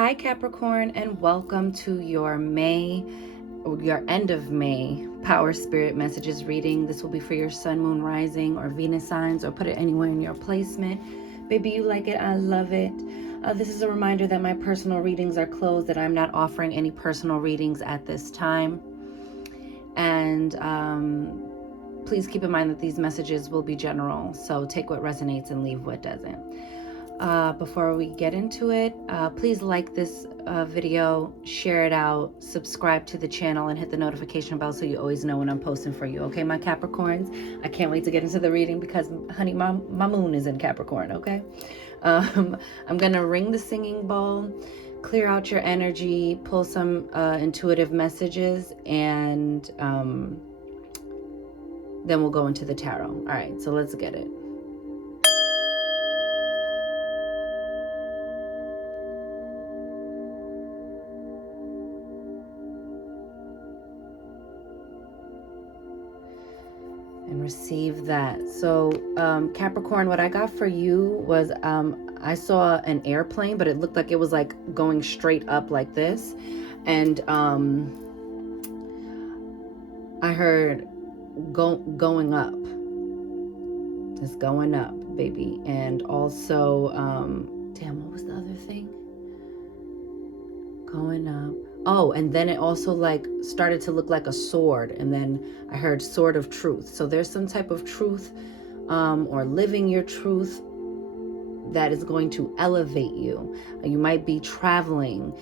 Hi Capricorn, and welcome to your end of May Power Spirit Messages reading. This will be for your Sun, Moon, Rising, or Venus signs, or put it anywhere in your placement. Baby, you like it, I love it. This is a reminder that my personal readings are closed, that I'm not offering any personal readings at this time. And please keep in mind that these messages will be general, so take what resonates and leave what doesn't. Before we get into it, please like this video, share it out, subscribe to the channel, and hit the notification bell so you always know when I'm posting for you. Okay, my Capricorns? I can't wait to get into the reading because, honey, my moon is in Capricorn, okay? I'm going to ring the singing bowl, clear out your energy, pull some intuitive messages, and then we'll go into the tarot. All right, so let's get it. And receive that. So Capricorn, what I got for you was I saw an airplane, but it looked like it was like going straight up like this, and I heard going up. It's going up, baby. And also damn, what was the other thing? Going up. Oh, and then it also like started to look like a sword, and then I heard sword of truth. So there's some type of truth or living your truth that is going to elevate you. You might be traveling.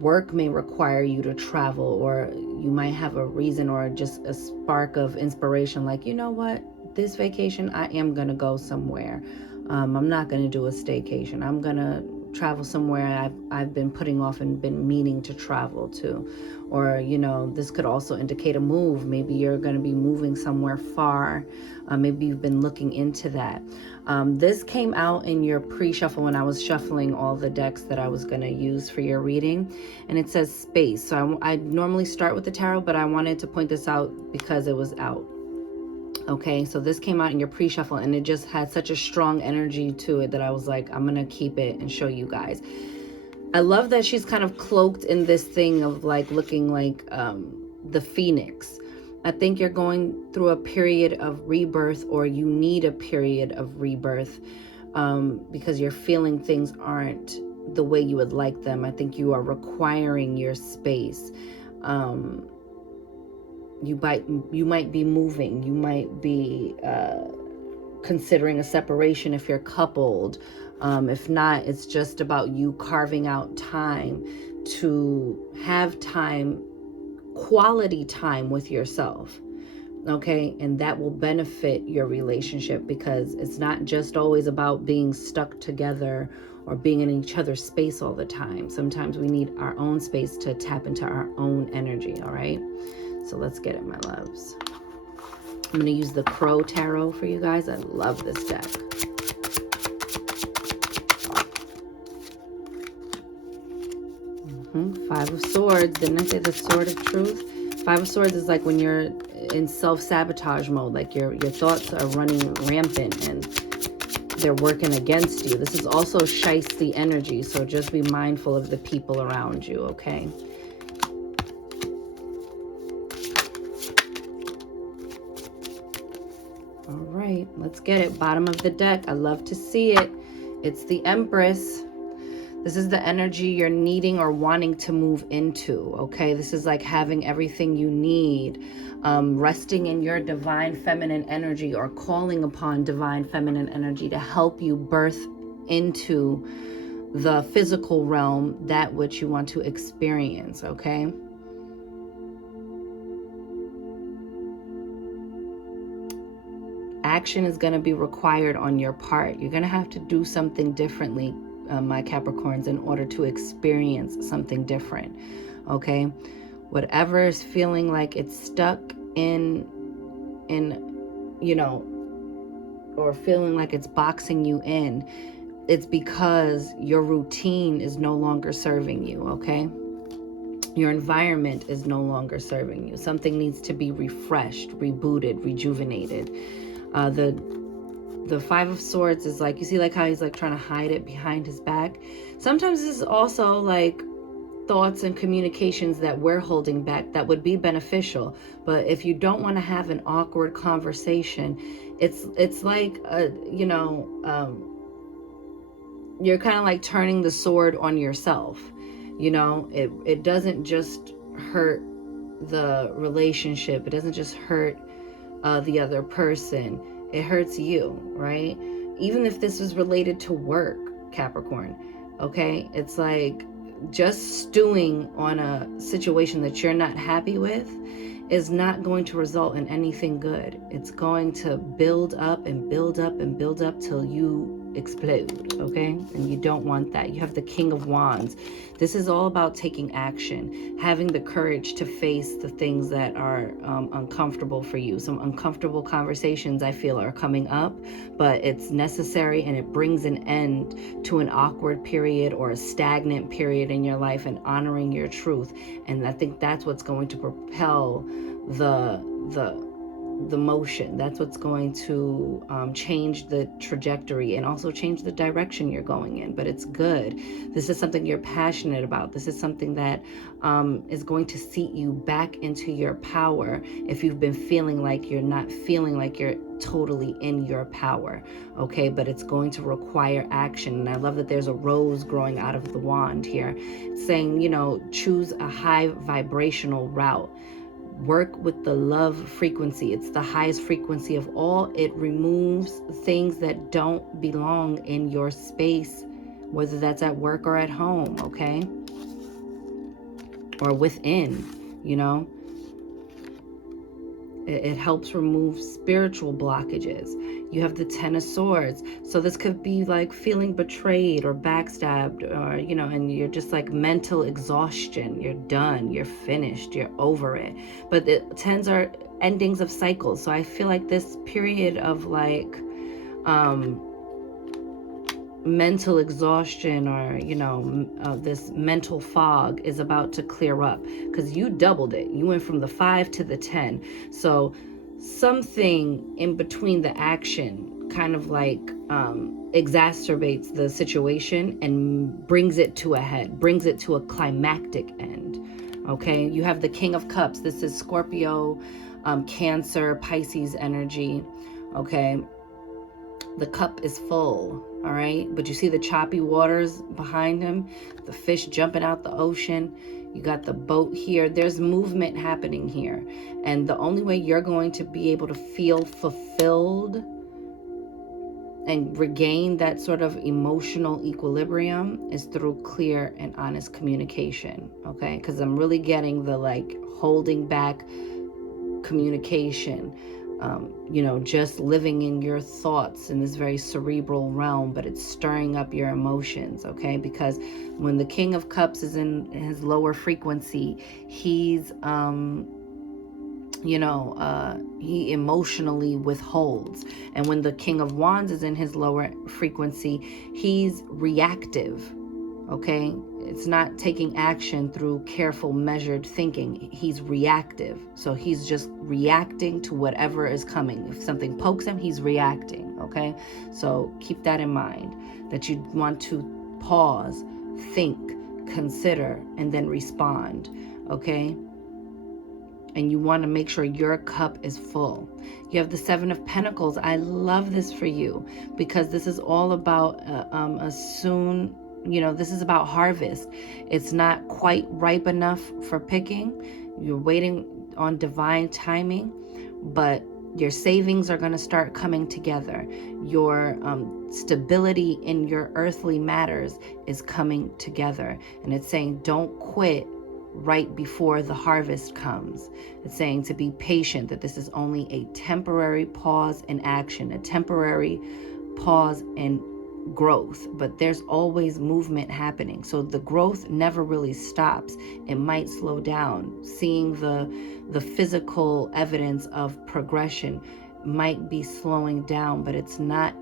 Work may require you to travel, or you might have a reason or just a spark of inspiration, like, you know what, this vacation I am gonna go somewhere. I'm not gonna do a staycation. I'm gonna travel somewhere I've been putting off and been meaning to travel to. Or, you know, this could also indicate a move. Maybe you're going to be moving somewhere far. Maybe you've been looking into that. This came out in your pre-shuffle when I was shuffling all the decks that I was going to use for your reading, and it says space. So I normally start with the tarot, but I wanted to point this out because it was out. Okay, so this came out in your pre-shuffle, and it just had such a strong energy to it that I was like, I'm gonna keep it and show you guys. I love that she's kind of cloaked in this thing of like looking like the phoenix. I think you're going through a period of rebirth, or you need a period of rebirth because you're feeling things aren't the way you would like them. I think you are requiring your space. You might be moving. You might be considering a separation if you're coupled. If not, it's just about you carving out time to have time, quality time with yourself. Okay, and that will benefit your relationship, because it's not just always about being stuck together or being in each other's space all the time. Sometimes we need our own space to tap into our own energy. All right, so let's get it, my loves. I'm going to use the Crow Tarot for you guys. I love this deck. Five of Swords. Didn't I say the Sword of Truth? Five of Swords is like when you're in self-sabotage mode, like your thoughts are running rampant and they're working against you. This is also shiesty energy, so just be mindful of the people around you, okay? All right, let's get it. Bottom of the deck. I love to see it. It's the Empress. This is the energy you're needing or wanting to move into, okay? This is like having everything you need, resting in your divine feminine energy, or calling upon divine feminine energy to help you birth into the physical realm that which you want to experience, okay? Action is going to be required on your part. You're going to have to do something differently, my Capricorns, in order to experience something different, okay? Whatever is feeling like it's stuck in you know, or feeling like it's boxing you in, it's because your routine is no longer serving you, okay? Your environment is no longer serving you. Something needs to be refreshed, rebooted, rejuvenated. The the Five of Swords is like, you see like how he's like trying to hide it behind his back. Sometimes this is also like thoughts and communications that we're holding back that would be beneficial. But if you don't want to have an awkward conversation, it's like you're kind of like turning the sword on yourself. It doesn't just hurt the relationship, it doesn't just hurt the other person, it hurts you, right? Even if this is related to work, Capricorn, okay? It's like just stewing on a situation that you're not happy with is not going to result in anything good. It's going to build up and build up and build up till you explode, okay? And you don't want that. You have the King of Wands. This is all about taking action, having the courage to face the things that are uncomfortable for you. Some uncomfortable conversations I feel are coming up, but it's necessary, and it brings an end to an awkward period or a stagnant period in your life, and honoring your truth. And I think that's what's going to propel the motion. That's what's going to change the trajectory and also change the direction you're going in. But it's good. This is something you're passionate about. This is something that is going to seat you back into your power if you've been feeling like you're not feeling like you're totally in your power, okay? But it's going to require action. And I love that there's a rose growing out of the wand here. It's saying, choose a high vibrational route. Work with the love frequency. It's the highest frequency of all. It removes things that don't belong in your space, whether that's at work or at home, okay? Or within, It helps remove spiritual blockages. You have the Ten of Swords. So this could be like feeling betrayed or backstabbed, or, and you're just like mental exhaustion. You're done. You're finished. You're over it. But the tens are endings of cycles. So I feel like this period of like, mental exhaustion or this mental fog is about to clear up, because you doubled it. You went from the 5 to the 10. So something in between the action kind of like exacerbates the situation and brings it to a head, brings it to a climactic end, okay? You have the King of Cups. This is Scorpio, Cancer, Pisces energy, okay? The cup is full, all right? But you see the choppy waters behind him, the fish jumping out the ocean. You got the boat here. There's movement happening here. And the only way you're going to be able to feel fulfilled and regain that sort of emotional equilibrium is through clear and honest communication, okay? Because I'm really getting the like holding back communication. Just living in your thoughts in this very cerebral realm, but it's stirring up your emotions, okay? Because when the King of Cups is in his lower frequency, he's, he emotionally withholds. And when the King of Wands is in his lower frequency, he's reactive, okay? It's not taking action through careful, measured thinking. He's reactive. So he's just reacting to whatever is coming. If something pokes him, he's reacting, okay? So keep that in mind, that you want to pause, think, consider, and then respond, okay? And you want to make sure your cup is full. You have the Seven of Pentacles. I love this for you, because this is all about this is about harvest. It's not quite ripe enough for picking. You're waiting on divine timing, but your savings are going to start coming together. Your stability in your earthly matters is coming together. And it's saying don't quit right before the harvest comes. It's saying to be patient, that this is only a temporary pause in action, a temporary pause in growth, but there's always movement happening. So the growth never really stops. It might slow down. Seeing the physical evidence of progression might be slowing down, but it's not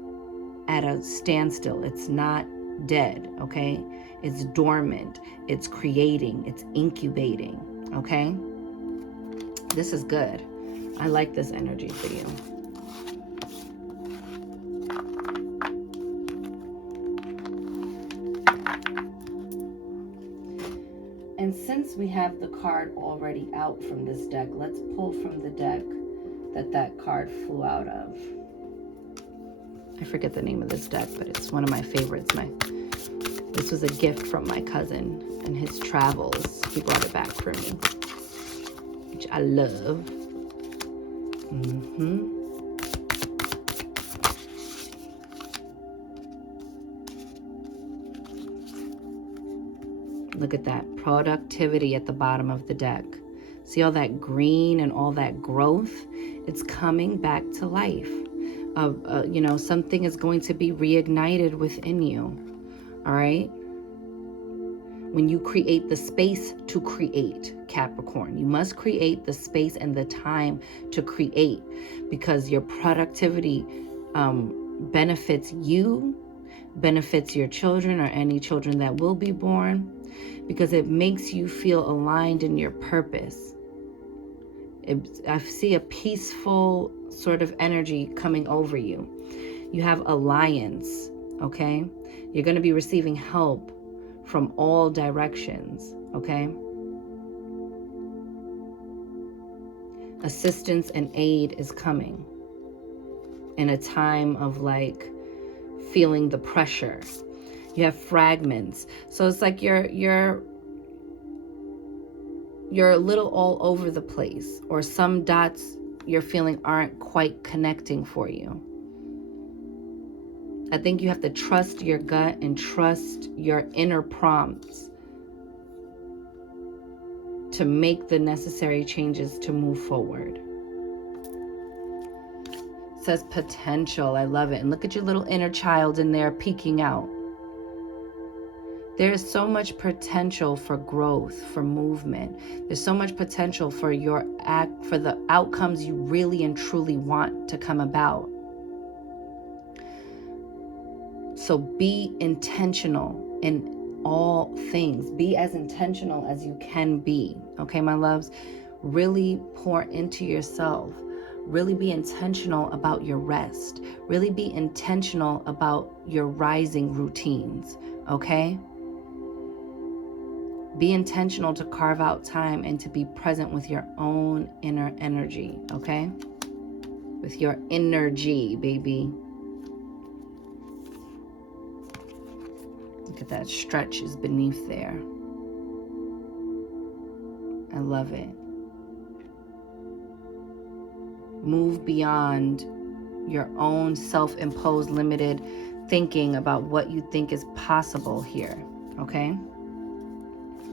at a standstill. It's not dead, okay? It's dormant. It's creating. It's incubating, okay? This is good. I like this energy for you. And since we have the card already out from this deck, let's pull from the deck that card flew out of. I forget the name of this deck, but it's one of my favorites. This was a gift from my cousin in his travels. He brought it back for me, which I love. Look at that productivity at the bottom of the deck. See all that green and all that growth? It's coming back to life. You know, something is going to be reignited within you. All right? When you create the space to create, Capricorn, you must create the space and the time to create, because your productivity benefits you, benefits your children or any children that will be born, because it makes you feel aligned in your purpose. I see a peaceful sort of energy coming over you. You have alliance, okay? You're going to be receiving help from all directions, okay? Assistance and aid is coming in a time of like feeling the pressure. You have fragments. So it's like you're a little all over the place, or some dots you're feeling aren't quite connecting for you. I think you have to trust your gut and trust your inner prompts to make the necessary changes to move forward. It says potential. I love it. And look at your little inner child in there peeking out. There is so much potential for growth, for movement. There's so much potential for for the outcomes you really and truly want to come about. So be intentional in all things. Be as intentional as you can be. Okay, my loves? Really pour into yourself. Really be intentional about your rest. Really be intentional about your rising routines. Okay? Be intentional to carve out time and to be present with your own inner energy. Okay? With your energy, baby. Look at that stretch is beneath there. I love it. Move beyond your own self-imposed limited thinking about what you think is possible here, okay?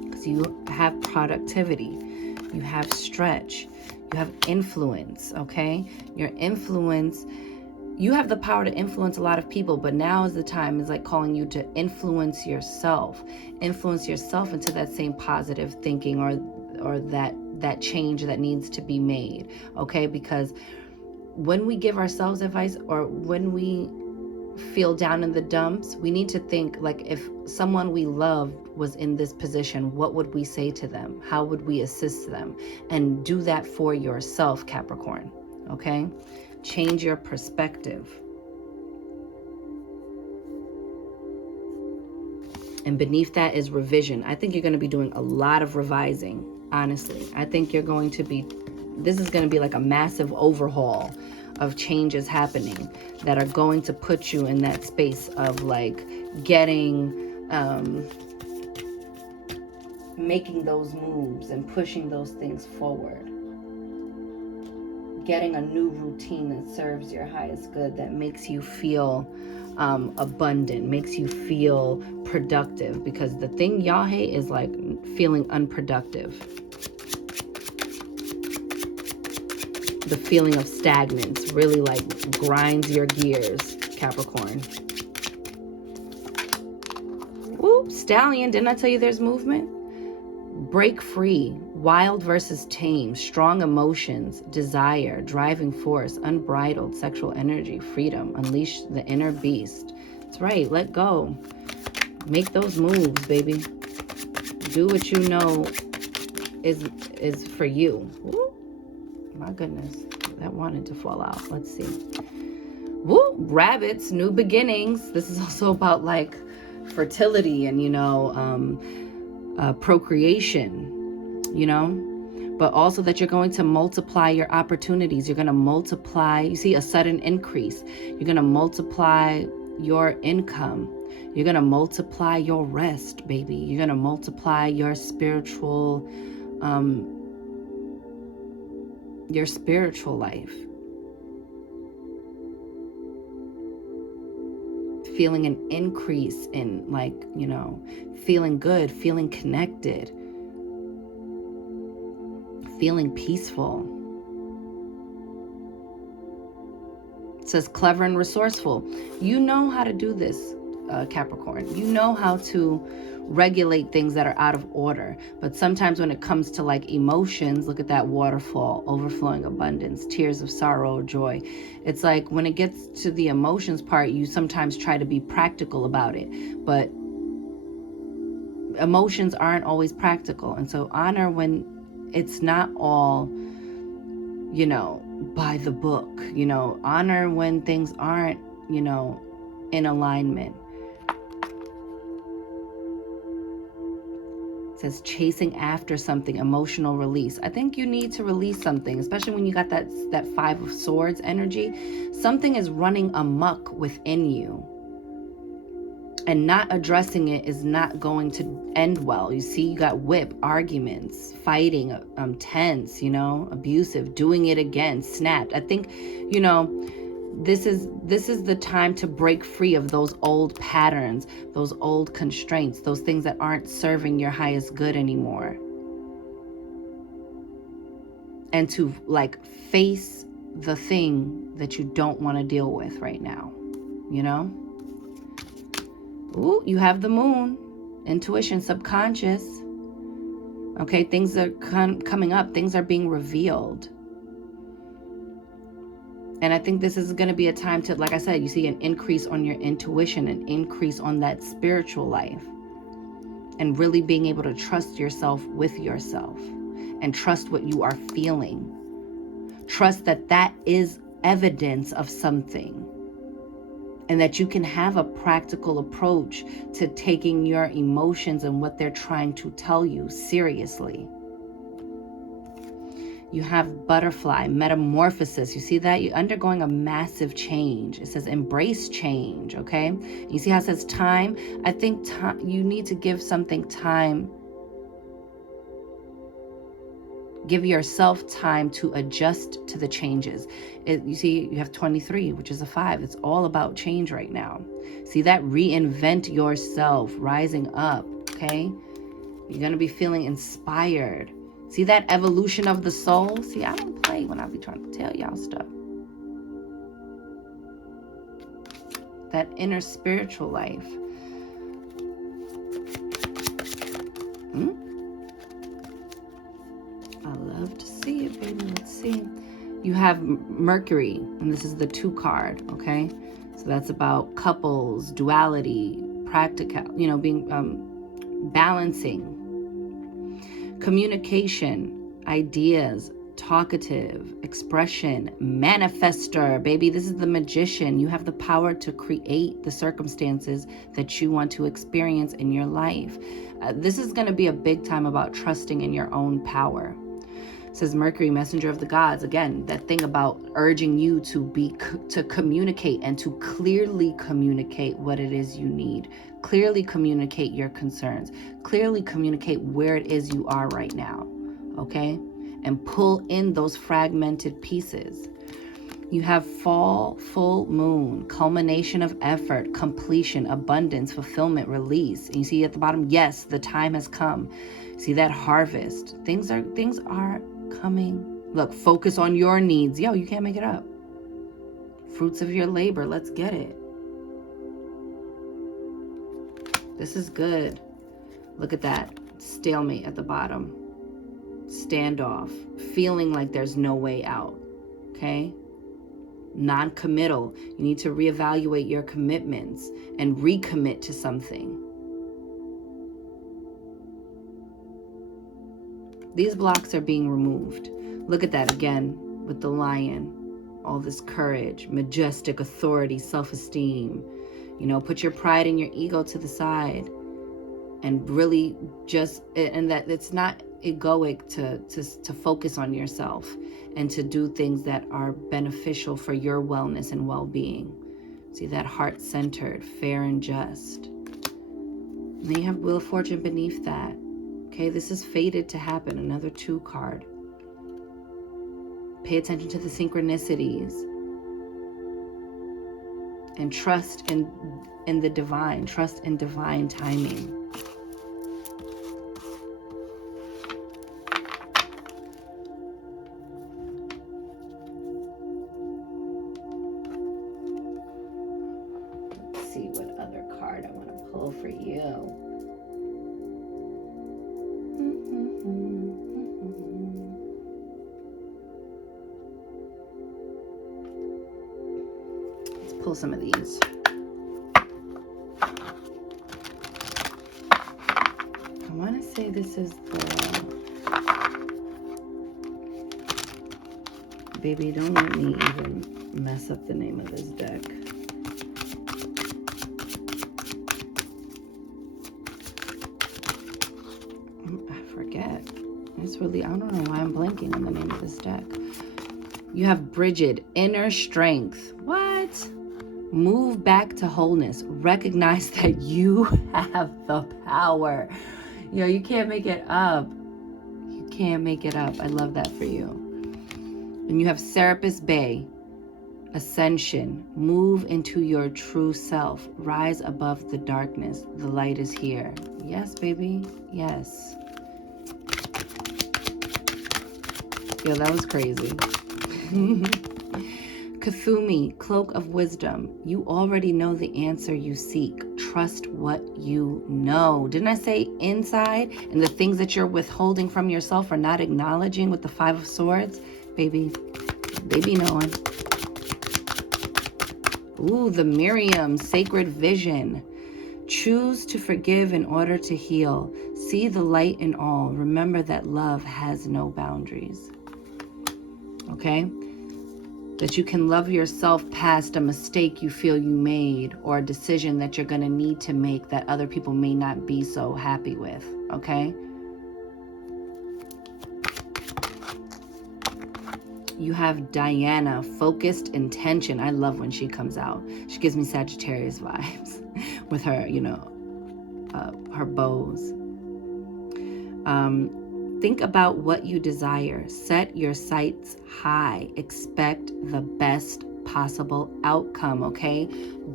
Because you have productivity, you have stretch, you have influence, okay? Your influence, you have the power to influence a lot of people, but now is the time, is like calling you to influence yourself into that same positive thinking or that change that needs to be made, okay? Because when we give ourselves advice or when we feel down in the dumps, we need to think like, if someone we loved was in this position, what would we say to them? How would we assist them? And do that for yourself, Capricorn, okay? Change your perspective. And beneath that is revision. I think you're going to be doing a lot of revising, honestly. I think you're going to be, this is going to be like a massive overhaul of changes happening that are going to put you in that space of like getting, making those moves and pushing those things forward. Getting a new routine that serves your highest good, that makes you feel abundant, makes you feel productive, because the thing y'all hate is like feeling unproductive. The feeling of stagnance really like grinds your gears, Capricorn. Woo, stallion, didn't I tell you there's movement? Break free, wild versus tame, strong emotions, desire, driving force, unbridled sexual energy, freedom, unleash the inner beast. That's right, let go. Make those moves, baby. Do what you know is for you. Woo. My goodness, that wanted to fall out. Let's see. Woo, rabbits, new beginnings. This is also about like fertility and, you know, procreation, you know, but also that you're going to multiply your opportunities. You're going to multiply, you see, a sudden increase. You're going to multiply your income. You're going to multiply your rest, baby. You're going to multiply your spiritual life. Feeling an increase in, like, you know, feeling good, feeling connected, feeling peaceful. It says clever and resourceful. You know how to do this, Capricorn. You know how to regulate things that are out of order. But sometimes when it comes to like emotions, look at that waterfall, overflowing abundance, tears of sorrow, joy. It's like when it gets to the emotions part, you sometimes try to be practical about it. But emotions aren't always practical. And so honor when it's not all, you know, by the book, you know, honor when things aren't, you know, in alignment. It says chasing after something, emotional release. I think you need to release something, especially when you got that 5 of Swords energy. Something is running amok within you. And not addressing it is not going to end well. You see, you got whip, arguments, fighting, tense, you know, abusive, doing it again, snapped. I think, you know, this is the time to break free of those old patterns, those old constraints, those things that aren't serving your highest good anymore. And to like face the thing that you don't want to deal with right now, you know? Ooh, you have the moon, intuition, subconscious. Okay, things are coming up. Things are being revealed. And I think this is going to be a time to, like I said, you see an increase on your intuition, an increase on that spiritual life. And really being able to trust yourself with yourself. And trust what you are feeling. Trust that that is evidence of something. And that you can have a practical approach to taking your emotions and what they're trying to tell you seriously. You have butterfly, metamorphosis. You see that? You're undergoing a massive change. It says embrace change, okay? You see how it says time? I think you need to give something time. Give yourself time to adjust to the changes. You see, you have 23, which is a 5. It's all about change right now. See that? Reinvent yourself, rising up, okay? You're going to be feeling inspired. See that evolution of the soul? See, I don't play when I be trying to tell y'all stuff. That inner spiritual life. I love to see it, baby. Let's see. You have Mercury, and this is the 2 card, okay? So that's about couples, duality, practical, you know, being balancing, communication, ideas, talkative, expression, manifester, baby. This is the magician. You have the power to create the circumstances that you want to experience in your life. This is going to be a big time about trusting in your own power. It says Mercury, messenger of the gods. Again, that thing about urging you to communicate and to clearly communicate what it is you need. Clearly communicate your concerns. Clearly communicate where it is you are right now. Okay? And pull in those fragmented pieces. You have fall, full moon, culmination of effort, completion, abundance, fulfillment, release. And you see at the bottom, yes, the time has come. See that harvest. Things are coming. Look, focus on your needs. Yo, you can't make it up. Fruits of your labor. Let's get it. This is good. Look at that. Stalemate at the bottom. Standoff. Feeling like there's no way out. Okay? Non-committal. You need to reevaluate your commitments and recommit to something. These blocks are being removed. Look at that again with the lion. All this courage, majestic authority, self-esteem. You know, put your pride and your ego to the side. and really just, and that it's not egoic to focus on yourself and to do things that are beneficial for your wellness and well-being. See that heart-centered, fair and just. And then you have Wheel of Fortune beneath that. Okay, this is fated to happen. Another 2 card. Pay attention to the synchronicities and trust in the divine. Trust in divine timing. Let's see what other card I want to pull for you. Let's pull some of these. I want to say this is the... Baby, don't let me even mess up the name of this deck. I forget. It's really, I don't know why I'm blanking on the name of this deck. You have Bridget, inner strength. What? Move back to wholeness. Recognize that you have the power. Yo, you can't make it up. You can't make it up. I love that for you. And you have Serapis Bay, ascension. Move into your true self. Rise above the darkness. The light is here. Yes, baby. Yes. Yo, that was crazy. Kathumi, cloak of wisdom. You already know the answer you seek. Trust what you know. Didn't I say inside? And the things that you're withholding from yourself or not acknowledging with the 5 of Swords? Baby knowing. Ooh, the Miriam, sacred vision. Choose to forgive in order to heal. See the light in all. Remember that love has no boundaries. Okay? That you can love yourself past a mistake you feel you made or a decision that you're going to need to make that other people may not be so happy with. Okay? You have Diana, focused intention. I love when she comes out. She gives me Sagittarius vibes with her, her bows. Think about what you desire. Set your sights high. Expect the best possible outcome, okay?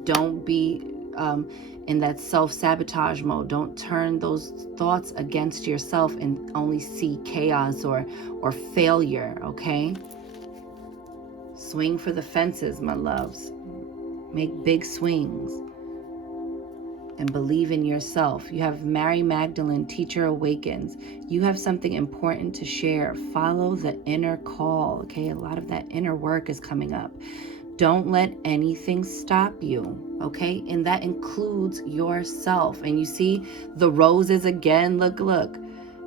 Don't be in that self-sabotage mode. Don't turn those thoughts against yourself and only see chaos or failure, okay? Swing for the fences, my loves. Make big swings. And believe in yourself. You have Mary Magdalene, teacher awakens. You have something important to share. Follow the inner call, okay? A lot of that inner work is coming up. Don't let anything stop you, okay? And that includes yourself. And you see the roses again, look,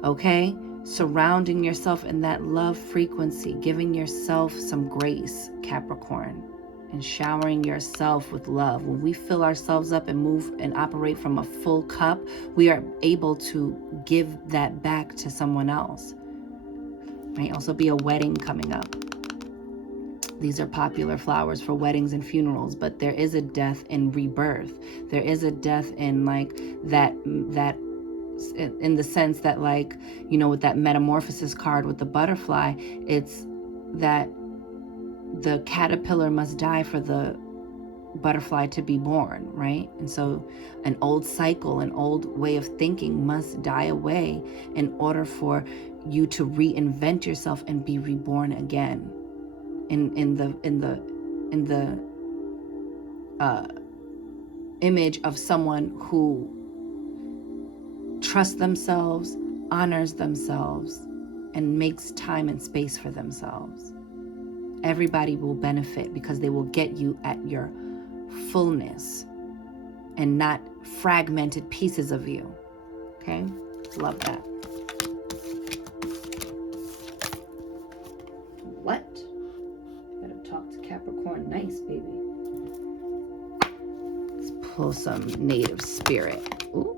okay? Surrounding yourself in that love frequency, giving yourself some grace, Capricorn. And showering yourself with love. When we fill ourselves up and move and operate from a full cup, we are able to give that back to someone else. Might also be a wedding coming up. These are popular flowers for weddings and funerals, but there is a death in rebirth. There is a death in like that in the sense that, like, with that metamorphosis card with the butterfly, it's that the caterpillar must die for the butterfly to be born, right? And so an old cycle, an old way of thinking must die away in order for you to reinvent yourself and be reborn again in the image of someone who trusts themselves, honors themselves, and makes time and space for themselves. Everybody will benefit because they will get you at your fullness and not fragmented pieces of you. Okay? Love that. What? Better talk to Capricorn nice, baby. Let's pull some native spirit. Ooh.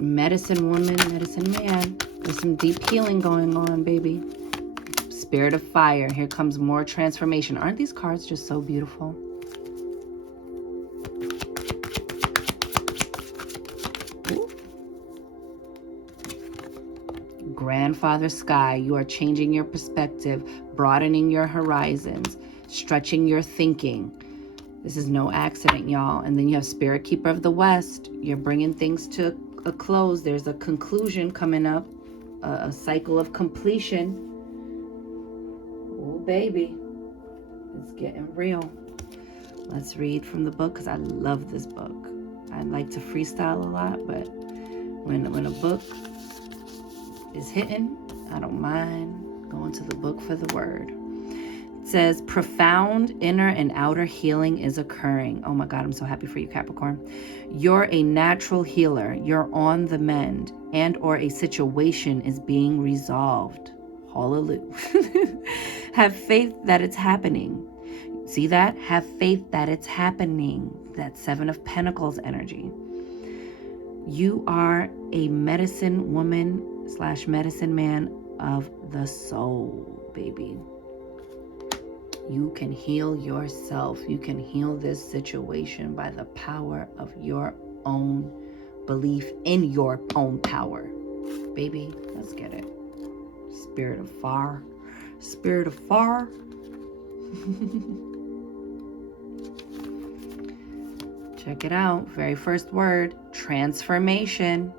Medicine woman, medicine man. There's some deep healing going on, baby. Spirit of fire. Here comes more transformation. Aren't these cards just so beautiful? Ooh. Grandfather Sky. You are changing your perspective, broadening your horizons, stretching your thinking. This is no accident, y'all. And then you have Spirit Keeper of the West. You're bringing things to a close. There's a conclusion coming up, a cycle of completion. Oh, baby. It's getting real. Let's read from the book because I love this book. I like to freestyle a lot, but when a book is hitting, I don't mind going to the book for the word. Says profound inner and outer healing is occurring. Oh my God, I'm so happy for you, Capricorn. You're a natural healer. You're on the mend, and or a situation is being resolved. Hallelujah. Have faith that it's happening. See that? Have faith that it's happening. That Seven of Pentacles energy. You are a medicine woman / medicine man of the soul, baby. You can heal yourself. You can heal this situation by the power of your own belief in your own power. Baby, let's get it. Spirit of fire. Spirit of fire. Check it out. Very first word, transformation.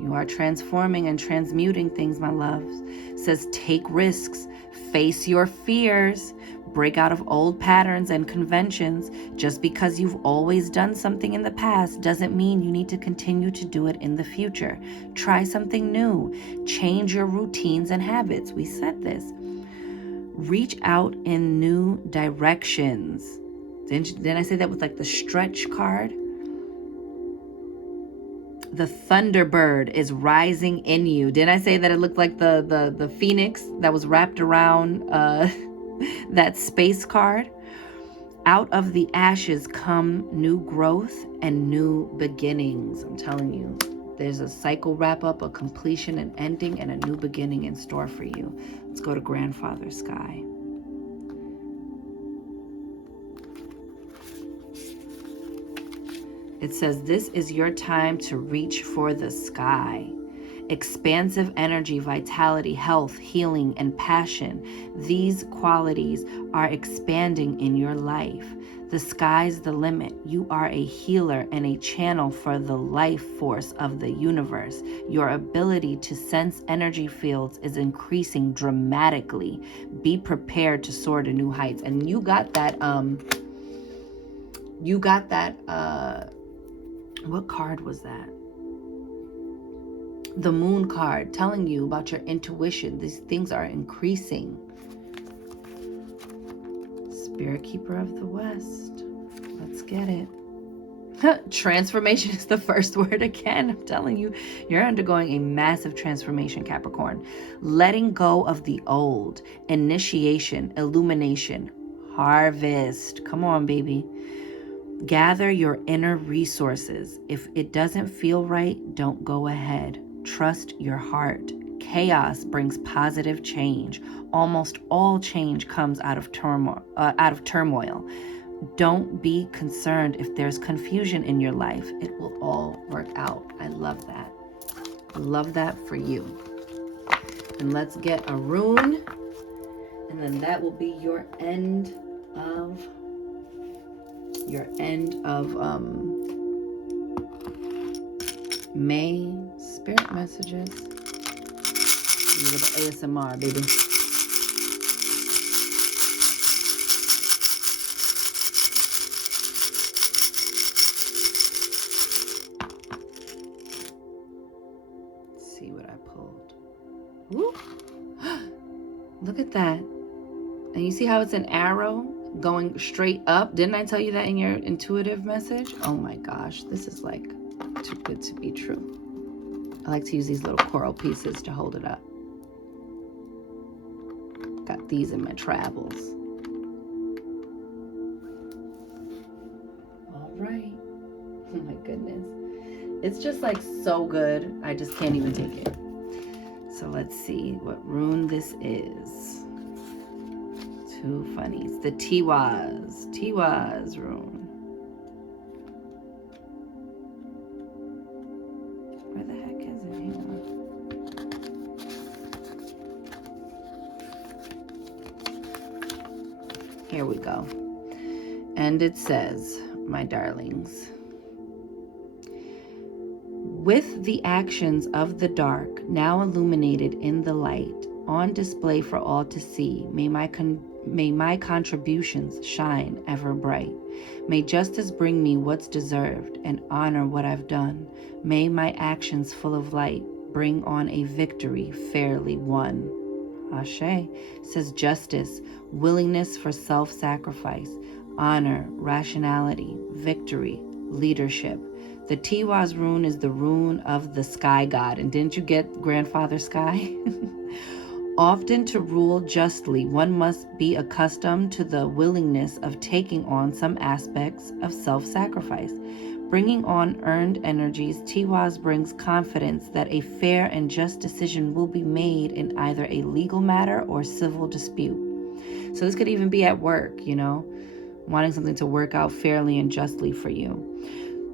You are transforming and transmuting things, my loves. It says take risks. Face your fears. Break out of old patterns and conventions. Just because you've always done something in the past doesn't mean you need to continue to do it in the future. Try something new. Change your routines and habits. We said this. Reach out in new directions. Didn't I say that with like the stretch card? The Thunderbird is rising in you. Didn't I say that it looked like the phoenix that was wrapped around that space card? Out of the ashes come new growth and new beginnings. I'm telling you, there's a cycle wrap up, a completion, an ending, and a new beginning in store for you. Let's go to Grandfather Sky. It says, this is your time to reach for the sky. Expansive energy, vitality, health, healing, and passion. These qualities are expanding in your life. The sky's the limit. You are a healer and a channel for the life force of the universe. Your ability to sense energy fields is increasing dramatically. Be prepared to soar to new heights. And you got that, what card was that? The Moon card, telling you about your intuition. These things are increasing. Spirit Keeper of the West. Let's get it. Transformation is the first word again. I'm telling you, you're undergoing a massive transformation, Capricorn. Letting go of the old. Initiation, illumination, harvest. Come on, baby. Gather your inner resources. If it doesn't feel right, don't go ahead. Trust your heart. Chaos brings positive change. Almost all change comes out of turmoil. Don't be concerned if there's confusion in your life. It will all work out. I love that. I love that for you. And let's get a rune. And then that will be your end of May spirit messages. You with the ASMR, baby. Let's see what I pulled. Woo. Look at that. And you see how it's an arrow going straight up? Didn't I tell you that in your intuitive message? Oh my gosh, this is like too good to be true. I like to use these little coral pieces to hold it up. Got these in my travels. All right. Oh my goodness. It's just like so good. I just can't even take it. So let's see what rune this is. Two funnies. The Tiwaz rune. Where the heck is it? Hang on. Here we go. And it says, my darlings, with the actions of the dark now illuminated in the light, on display for all to see, may my contributions shine ever bright. May justice bring me what's deserved and honor what I've done. May my actions full of light bring on a victory fairly won. Ashe says justice, willingness for self-sacrifice, honor, rationality, victory, leadership. The Tiwaz rune is the rune of the sky god. And didn't you get Grandfather Sky? Often to rule justly, one must be accustomed to the willingness of taking on some aspects of self-sacrifice. Bringing on earned energies, Tiwaz brings confidence that a fair and just decision will be made in either a legal matter or civil dispute. So this could even be at work, you know, wanting something to work out fairly and justly for you.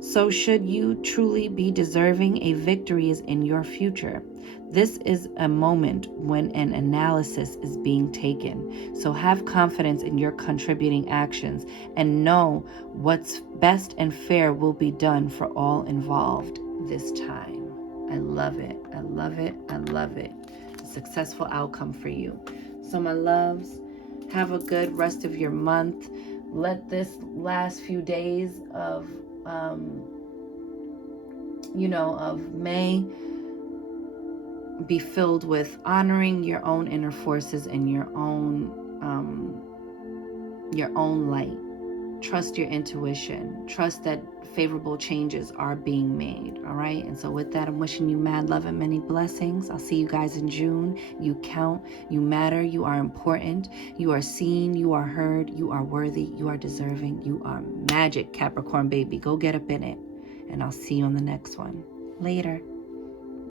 So should you truly be deserving, a victory is in your future. This is a moment when an analysis is being taken. So have confidence in your contributing actions and know what's best and fair will be done for all involved this time. I love it. I love it. I love it. A successful outcome for you. So my loves, have a good rest of your month. Let this last few days of of May be filled with honoring your own inner forces and your own light. Trust your intuition. Trust that favorable changes are being made. All right. And so with that, I'm wishing you mad love and many blessings. I'll see you guys in June. You count, you matter, you are important, you are seen, you are heard, you are worthy, you are deserving, you are magic, Capricorn baby. Go get up in it. And I'll see you on the next one. Later.